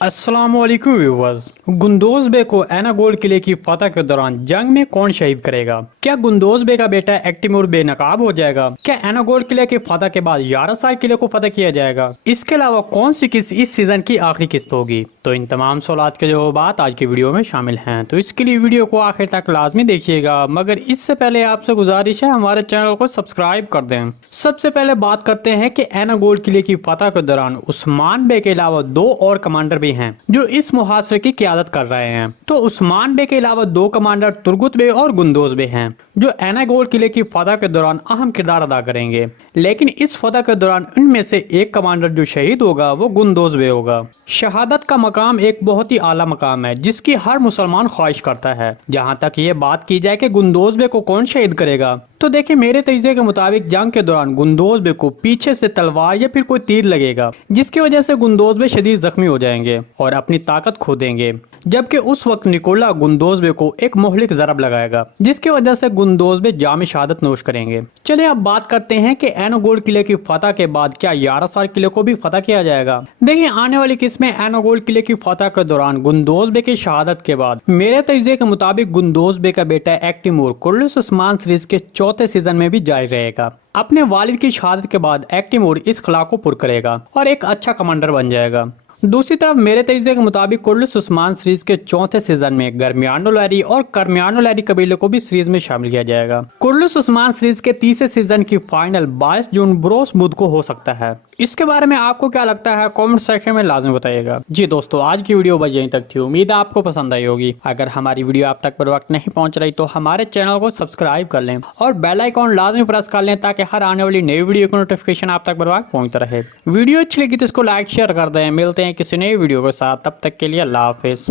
अस्सलामुअलैकुम व्यूअर्स। गुंदोज बे को एनागोल किले की फतह के दौरान जंग में कौन शहीद करेगा? क्या गुंदोज बे का बेटा एक्टिमूर बेनकाब हो जाएगा? क्या एनागोल किले की फतह के बाद यारासार किले को फतह किया जाएगा? इसके अलावा कौन सी किस्त इस सीजन की आखिरी किस्त होगी? तो इन तमाम सवाल के जवाब आज की वीडियो में शामिल हैं, तो इसके लिए वीडियो को आखिर तक लाजमी देखिएगा। मगर इससे पहले आपसे गुजारिश है हमारे चैनल को सब्सक्राइब कर दें। सबसे पहले बात करते हैं कि एनागोल किले की फतह के दौरान उस्मान बे के अलावा दो और कमांडर भी हैं जो इस मुहासरे की क़यादत कर रहे हैं। तो उस्मान बे के अलावा दो कमांडर तुर्गुत बे और गुंदोज बे हैं जो एनागोल किले की फतह के दौरान अहम किरदार अदा करेंगे। लेकिन इस फतह के दौरान इनमें से एक कमांडर जो शहीद होगा वो गुंदोज बे होगा। शहादत का मकाम एक बहुत ही आला मकाम है जिसकी हर मुसलमान ख्वाहिश करता है। जहाँ तक ये बात की जाए कि गुंदोज बे को कौन शहीद करेगा, तो देखिए मेरे तजज़िये के मुताबिक जंग के दौरान गुंदोज बे को पीछे से तलवार या फिर कोई तीर लगेगा जिसकी वजह से गुंदोज बे शदीद जख्मी हो जाएंगे और अपनी ताकत खो देंगे। जबकि उस वक्त निकोला गुंदोज बे को एक मोहलिक ज़रब लगाएगा जिसकी वजह से गुंदोज बे जाम शहादत नोश करेंगे। चलिए अब बात करते हैं कि एनागोल किले की फतह के बाद क्या यारासार किले को भी फतह किया जाएगा। देखिए आने वाली किस्त में एनागोल किले की फतह के दौरान गुंदोज बे की शहादत के बाद मेरे तजज़िये के मुताबिक गुंदोज बे का बेटा एक्टिमूर कुर्लिस उस्मान सीरीज के चौथे सीजन में भी जारी रहेगा। अपने वालिद की शहादत के बाद एक्टिमूर इस खला को पुर करेगा और एक अच्छा कमांडर बन जाएगा। दूसरी तरफ मेरे तजज़िये के मुताबिक कुर्लिस उस्मान सीरीज के चौथे सीजन में गरमियानो लैरी और करमियानो लैरी कबीले को भी सीरीज में शामिल किया जाएगा। कुर्लिस उस्मान सीरीज के तीसरे सीजन की फाइनल 22 जून बरोज बुध को हो सकता है। इसके बारे में आपको क्या लगता है कमेंट सेक्शन में लाजमी बताइएगा। जी दोस्तों, आज की वीडियो बस यहीं तक थी। उम्मीद है आपको पसंद आई होगी। अगर हमारी वीडियो आप तक पर वक्त नहीं पहुंच रही तो हमारे चैनल को सब्सक्राइब कर लें और बेल आइकॉन लाजमी प्रेस कर लें ताकि हर आने वाली नई वीडियो की नोटिफिकेशन आप तक बर वक्त पहुंचता रहे। वीडियो अच्छी लगी तो इसको लाइक शेयर कर दें। मिलते हैं किसी नई वीडियो के साथ, तब तक के लिए अल्लाह हाफिज।